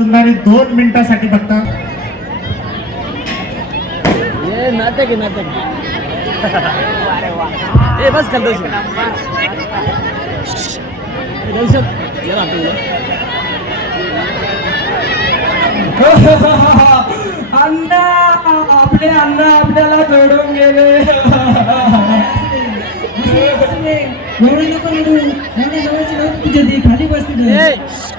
दोन मिनिटासाठी फक्त ये नाटक आहे नाटक. ए बस खाल दर्शन दर्शन ये ना तुला अण्णा आपले अण्णा आपल्याला सोडून गेले. एवढं ती खाली बसते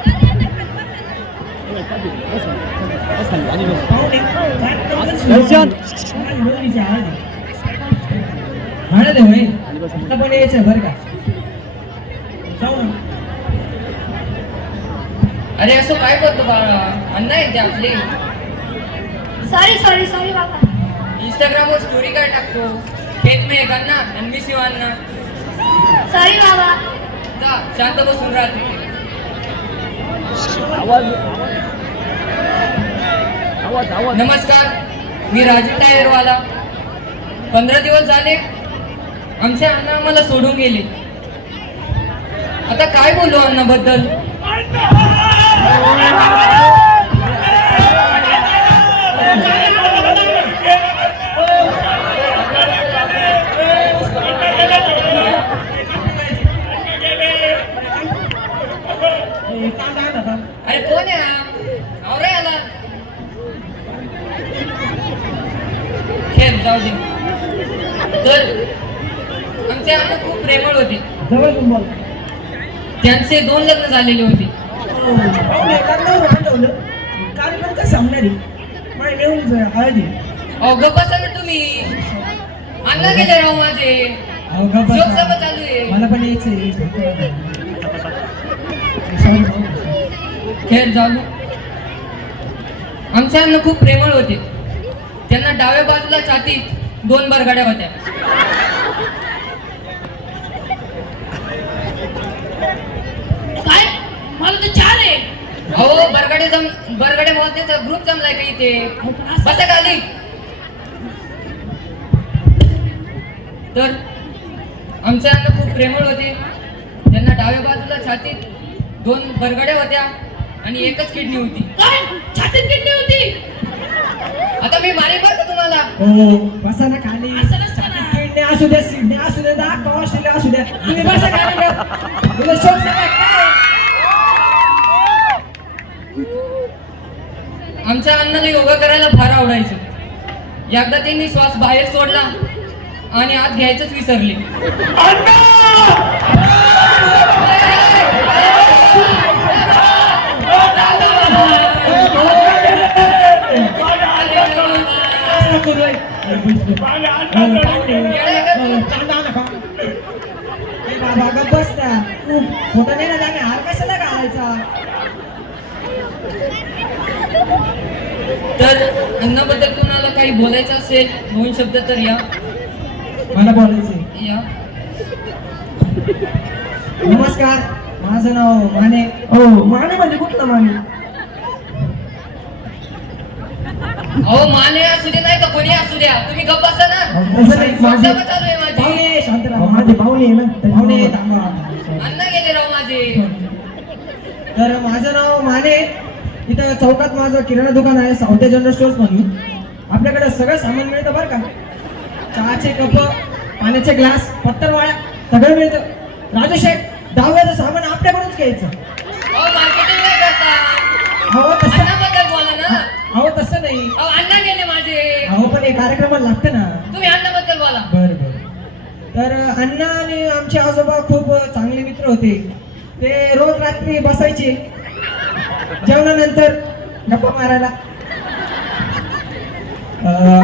दर्शन. काय मुलीची हळद आहे. हळद आहे होय. आणि बस आता पण यायचं बरं का जाऊ ना अरे असं काय करतो बाळा अण्णा येते आपले सॉरी सॉरी सॉरी बाबा इंस्टाग्रामवर स्टोरी काय टाकतो खेत में एक अण्णा आणि मी शिव अण्णा सॉरी बाबा जा शांत बसून राहते आवाज नमस्कार. मी राजू टायरवाला. पंधरा दिवस झाले. आमचे अण्णा आम्हाला सोडून गेले. आता काय बोलू अण्णाबद्दल ए, थांब, थांब, थांब. अरे कोण आहे हा आवरे आला खेळ जाऊ दे तर आमचे अण्णा खूप प्रेमळ होते. त्यांचे दोन लग्न झालेले होते. कार्यक्रम हळद बसा तुम्ही. गेले राव माझे. चालू आहे. मला पण. खेळ चालू. आमचे अण्णा खूप प्रेमळ होते. त्यांना डाव्या बाजूला छातीत दोन बरगाड्या होत्या काय मला तर चार आहे अहो बरगाडे जम बरगाडे मोजण्याचा ग्रुप जमलाय का इथे? बसा खाली. तर आमचे अण्णा खूप प्रेमळ होते. त्यांना डाव्या बाजूला छातीत दोन बरगड्या होत्या आणि एकच किडनी होती. काय छातीत किडनी होती. आता मी मारे बरं का तुम्हाला. हो बसा ना खाली. असं नसतं ना. किडनी असू द्या सिडनी असू द्या दाखव ऑस्ट्रेलिया असू द्या तुम्ही बसा खाली? तुला काय? आमच्या अण्णाला योगा करायला फार आवडायचं. एकदा त्यांनी श्वास बाहेर सोडला आणि आत घ्यायचंच विसरले. नाही ना हार कशाला घालायचा? तर अण्णाबद्दल तुम्हाला काही बोलायचं असेल दोन शब्द तर या. मला बोलायचंय. या. नमस्कार माझं नाव माने. हो माने म्हणजे कुठलं माने? अहो माने असू दे नाही का कोणी असू द्या. तुम्ही गप्प बसा ना. माझे- शोकसभा चालू आहे माझी पाहुणे शांत राहा. माझे पाहुणे आहे ना पाहुणे थांबा. अण्णा गेले राव माझे. तर माझं नाव माने. इथं चौकात माझं किराणा दुकान आहे सावते जनरल स्टोर्स म्हणून आपल्याकडे सगळं सामान मिळतं बरं का. चहाचे कप पाण्याचे ग्लास पत्तरवाळ्या सगळं मिळतं. राजू शेठ दहाव्याचं सामान आपल्याकडूनच घ्यायचं. हो तसं हो तसं नाही. अहो अण्णा गेले माझे. अहो पण हे कार्यक्रमाला लागतं ना. तुम्ही अण्णाबद्दल बोला. बर बर. तर अण्णा आणि आमचे आजोबा खूप चांगले मित्र होते. ते रोज रात्री बसायचे. जेवणानंतर गप्पा मारायला.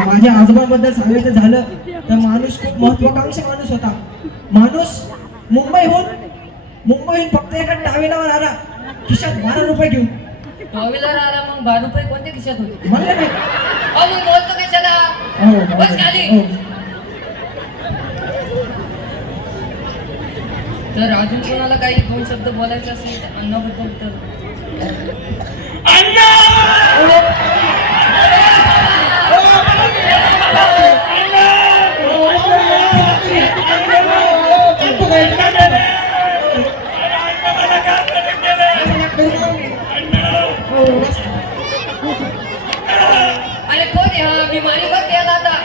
माझ्या आजोबांबद्दल सांगायचं झालं तर माणूस खूप महत्वाकांक्षी माणूस होता. माणूस मुंबईहून मुंबईहून फक्त एका टावेलावर आला खिशात बारा रुपये घेऊन. आला मग बारा रुपये कोणत्या खिशात होते? म्हणलं नाही. अहो मग बोलतो कशाला? हो, बस खाली. हो. तर अजून कोणाला काही दोन शब्द बोलायचे असेल तर अरे कोण आहे हा मी मालिक केला आता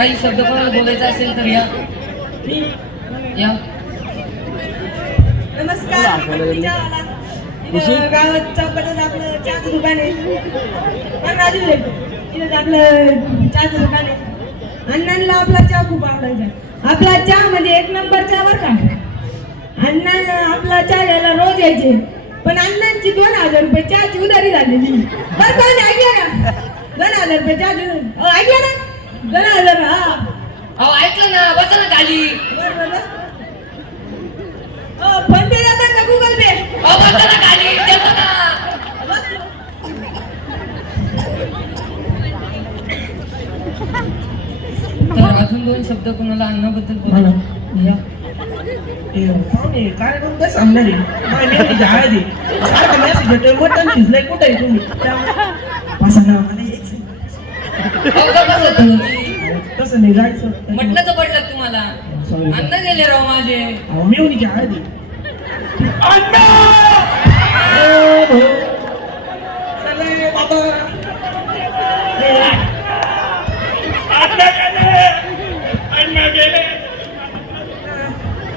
काही शब्द कोणाला बोलायचा असेल तर या. या. नमस्कार मी चहावाला. इथं गावात चौकातच आपलं चहाचं दुकान आहे. पण राजू रे, इथंच आपलं चहाचं दुकान आहे. अण्णांना आपला चहा खूप आवडायचा. आपला चहा म्हणजे एक नंबर चहा बरं का? अण्णा आपला चहा घ्यायला रोज यायचे. पण अण्णांची दोन हजार रुपये चहाची उधारी झालेली. बरं कोणी ऐकलं का दोन हजार रुपये चहाची ऐकलं ना? हजार हा अहो ऐकलं ना बसा ना खाली बरं बरं बस. अहो, फोन पे जातात का गुगल पे अहो बसा ना खाली देतो ना तर अजून दोन शब्द कोणाला अन्नाबद्दल बोला या ए, पाहुणे, कार्यक्रम काय सांगणार आहे? माझ्या मेहंदीची हळद आहे. सारखं message येतोय, मटण शिजलंय, कुठं आहे तुम्ही? त्या- बसा ना, मला एक second. अहो, का बसला तुम्ही? तसं नाही जायचं. म्हटलंच पडलं तुम्हाला. अन्न गेले राव माझे. चले, बाबा.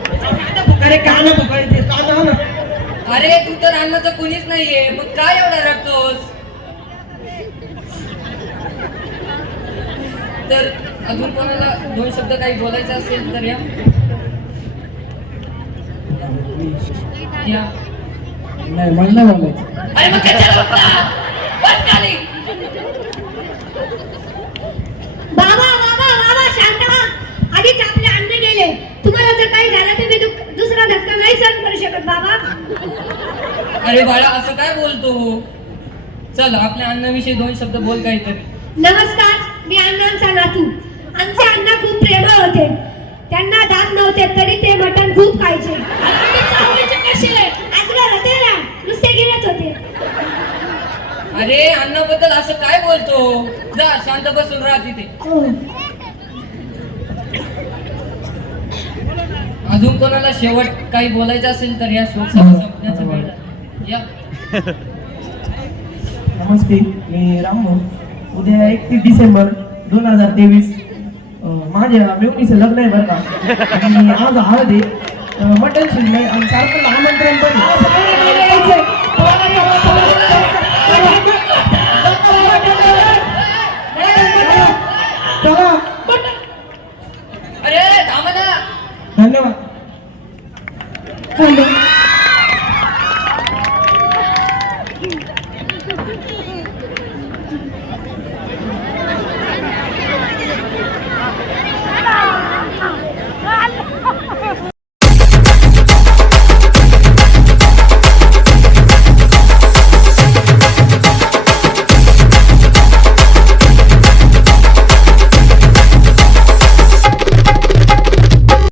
ए, कांदा फुकारे, कांदा फुकारे, ते कांदा आणा. अरे तू तर अन्नाचं कुणीच नाहीये. मग काय एवढा रडतोस? तर अजून कोणाला दोन शब्द काही बोलायचं असेल तर या. या. नाही बोलायचं. बाबा बाबा बाबा शांत व्हा. आधीच आपले अन्न गेले. तुम्हाला जर काही झालं तर मी दु- दुसरा धक्का नाही सहन करू शकत बाबा. अरे बाळा असं काय बोलतो? चल आपल्या अन्नाविषयी दोन शब्द बोल काहीतरी. नमस्कार मी अण्णांचा नातू. आमचे अण्णा खूप प्रेमळ होते. त्यांना दात नव्हते तरी ते मटण खूप खायचे. नुसते गिरत होते. अरे अन्नाबद्दल असं काय बोलतो? जा शांत बसून राहा तिथे. हो. अजून कोणाला शेवट काही बोलायचं असेल तर या शोक संपण्याचा वेळ झाला. या. नमस्ते मी रामभाऊ उद्या एकतीस डिसेंबर दोन हजार तेवीस. माझ्या मेवणीचं लग्न आहे बरं का. आणि आज हळद मटण शिजलंय आणि सारखं आमंत्रण पण धन्यवाद.